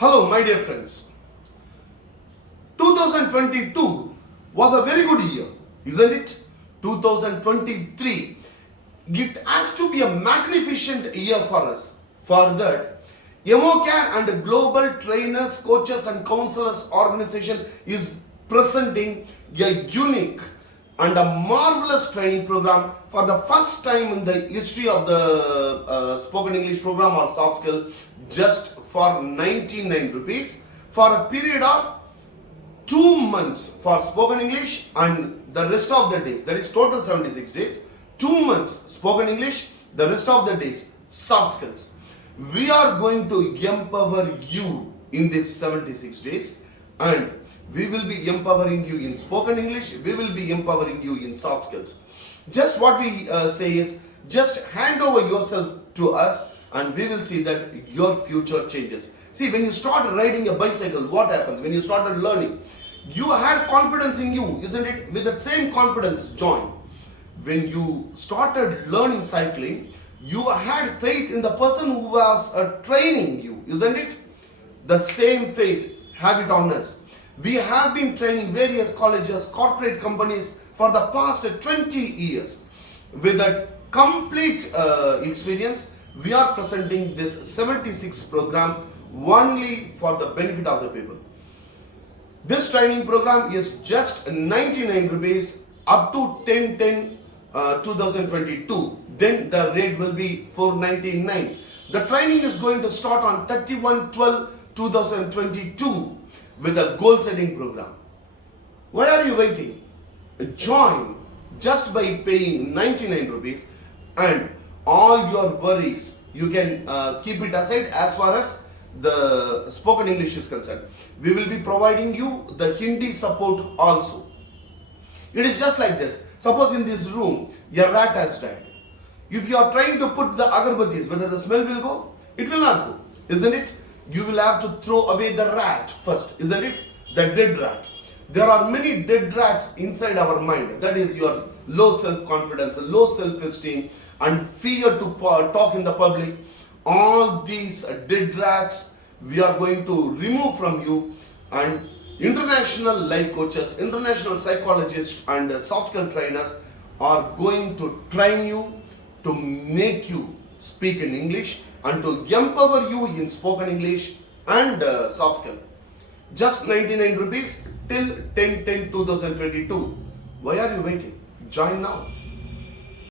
Hello, my dear friends. 2022 was a very good year, isn't it? 2023, it has to be a magnificent year for us. For that, Emocare and Global Trainers, Coaches and Counselors Organization is presenting a unique and a marvelous training program for the first time in the history of the spoken English program or soft skill, just for 99 rupees for a period of 2 months for spoken English and the rest of the days, that is total 76 days, 2 months spoken English, the rest of the days soft skills. We are going to empower you in these 76 days, and we will be empowering you in spoken English, we will be empowering you in soft skills. Just what we say is, just hand over yourself to us and we will see that your future changes. See, when you start riding a bicycle, what happens? When you started learning, you had confidence in you, isn't it? With that same confidence, join. When you started learning cycling, you had faith in the person who was training you, isn't it? The same faith, have it on us. We have been training various colleges, corporate companies for the past 20 years. With that complete experience, we are presenting this 76 program only for the benefit of the people. This training program is just 99 rupees up to 10/10/2022. Then the rate will be 499. The training is going to start on 31/12/2022 with a goal setting program. Why are you waiting? Join just by paying 99 rupees, and all your worries you can keep it aside as far as the spoken English is concerned. We will be providing you the Hindi support also. It is just like this. Suppose in this room, your rat has died. If you are trying to put the agarbattis, whether the smell will go? It will not go, isn't it? You will have to throw away the rat first, isn't it? The dead rat. There are many dead rats inside our mind. That is your low self-confidence, low self-esteem, and fear to talk in the public. All these dead rats we are going to remove from you, and international life coaches, international psychologists and soft skill trainers are going to train you to make you speak in English and to empower you in spoken English and soft skill. Just 99 rupees till 10/10/2022. Why are you waiting? Join now.